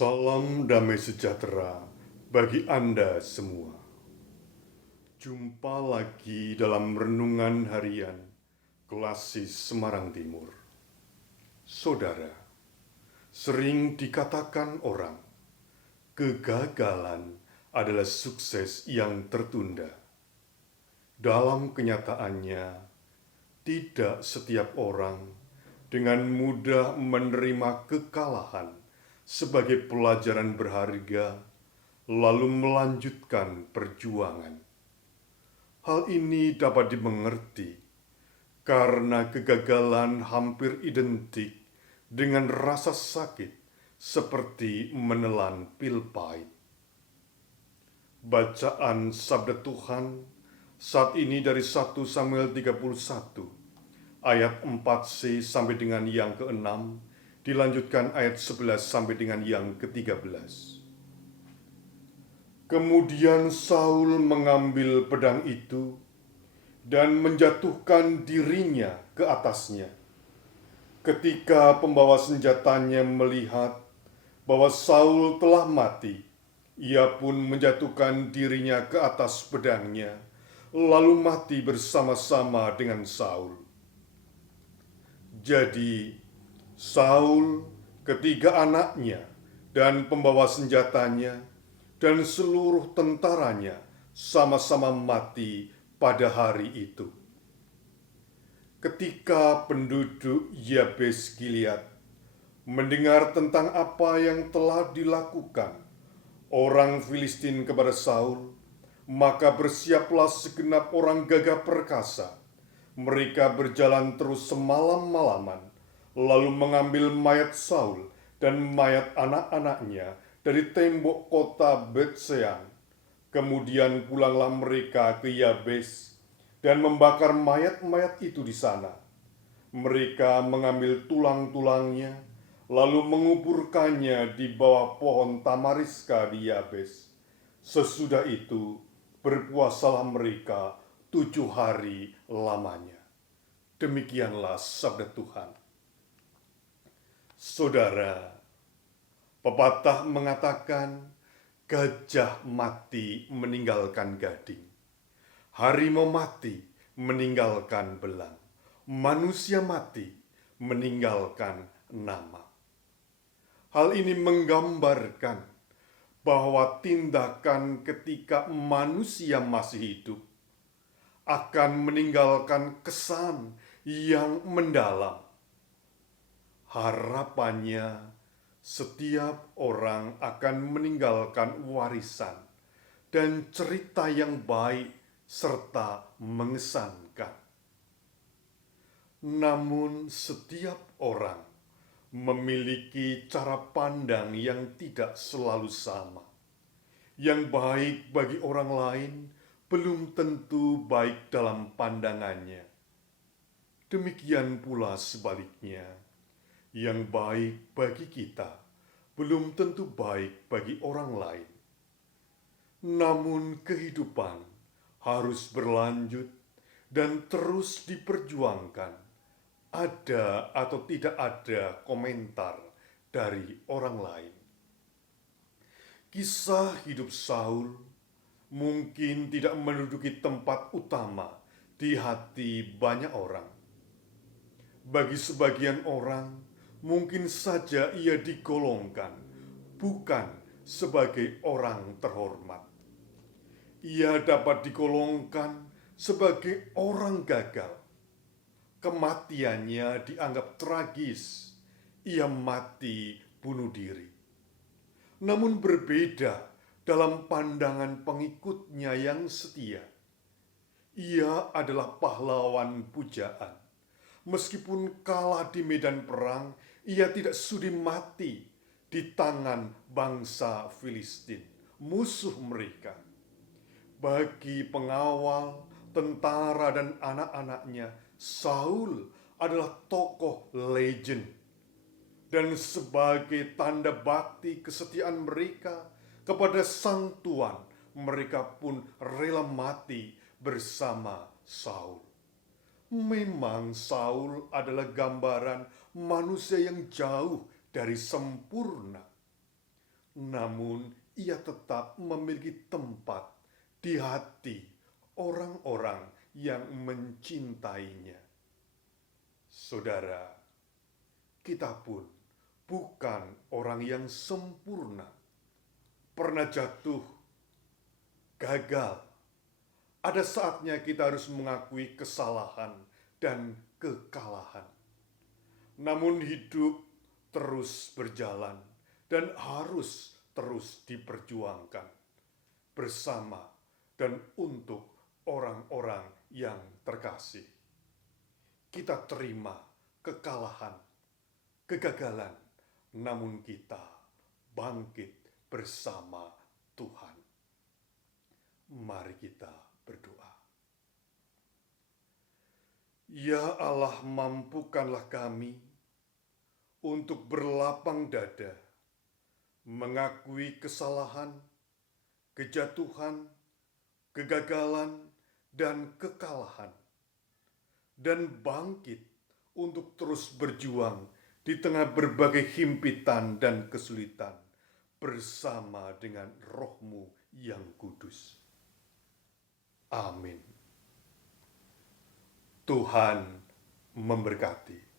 Salam damai sejahtera bagi Anda semua. Jumpa lagi dalam renungan harian Klasis Semarang Timur. Saudara, sering dikatakan orang, kegagalan adalah sukses yang tertunda. Dalam kenyataannya, tidak setiap orang dengan mudah menerima kekalahan sebagai pelajaran berharga, lalu melanjutkan perjuangan. Hal ini dapat dimengerti karena kegagalan hampir identik dengan rasa sakit seperti menelan pil pahit. Bacaan Sabda Tuhan saat ini dari 1 Samuel 31 ayat 4c sampai dengan yang ke-6, dilanjutkan ayat 11 sampai dengan yang ke-13. Kemudian Saul mengambil pedang itu dan menjatuhkan dirinya ke atasnya. Ketika pembawa senjatanya melihat bahwa Saul telah mati, ia pun menjatuhkan dirinya ke atas pedangnya, lalu mati bersama-sama dengan Saul. Jadi, Saul, ketiga anaknya, dan pembawa senjatanya, dan seluruh tentaranya sama-sama mati pada hari itu. Ketika penduduk Yabes Gilead mendengar tentang apa yang telah dilakukan orang Filistin kepada Saul, maka bersiaplah segenap orang gagah perkasa. Mereka berjalan terus semalam-malaman, lalu mengambil mayat Saul dan mayat anak-anaknya dari tembok kota Betsean. Kemudian pulanglah mereka ke Yabes dan membakar mayat-mayat itu di sana. Mereka mengambil tulang-tulangnya, lalu menguburkannya di bawah pohon tamariska di Yabes. Sesudah itu, berpuasalah mereka 7 hari lamanya. Demikianlah sabda Tuhan. Saudara, pepatah mengatakan, gajah mati meninggalkan gading, harimau mati meninggalkan belang, manusia mati meninggalkan nama. Hal ini menggambarkan bahwa tindakan ketika manusia masih hidup akan meninggalkan kesan yang mendalam. Harapannya, setiap orang akan meninggalkan warisan dan cerita yang baik serta mengesankan. Namun, setiap orang memiliki cara pandang yang tidak selalu sama. Yang baik bagi orang lain belum tentu baik dalam pandangannya. Demikian pula sebaliknya, yang baik bagi kita belum tentu baik bagi orang lain. Namun kehidupan harus berlanjut dan terus diperjuangkan. Ada atau tidak ada komentar dari orang lain. Kisah hidup Saul mungkin tidak menduduki tempat utama di hati banyak orang. Bagi sebagian orang, mungkin saja ia digolongkan bukan sebagai orang terhormat. Ia dapat digolongkan sebagai orang gagal. Kematiannya dianggap tragis. Ia mati bunuh diri. Namun berbeda dalam pandangan pengikutnya yang setia. Ia adalah pahlawan pujaan. Meskipun kalah di medan perang, ia tidak sudi mati di tangan bangsa Filistin, musuh mereka. Bagi pengawal, tentara, dan anak-anaknya, Saul adalah tokoh legend. Dan sebagai tanda bakti kesetiaan mereka kepada Sang Tuan, mereka pun rela mati bersama Saul. Memang Saul adalah gambaran manusia yang jauh dari sempurna. namun ia tetap memiliki tempat di hati orang-orang yang mencintainya. Saudara, kita pun bukan orang yang sempurna, pernah jatuh, gagal. Ada saatnya kita harus mengakui kesalahan dan kekalahan. Namun hidup terus berjalan dan harus terus diperjuangkan bersama dan untuk orang-orang yang terkasih. Kita terima kekalahan, kegagalan, namun kita bangkit bersama Tuhan. Mari kita berdoa. Ya Allah, mampukanlah kami untuk berlapang dada, mengakui kesalahan, kejatuhan, kegagalan, dan kekalahan, dan bangkit untuk terus berjuang di tengah berbagai himpitan dan kesulitan bersama dengan Roh-Mu yang kudus. Amin. Tuhan memberkati.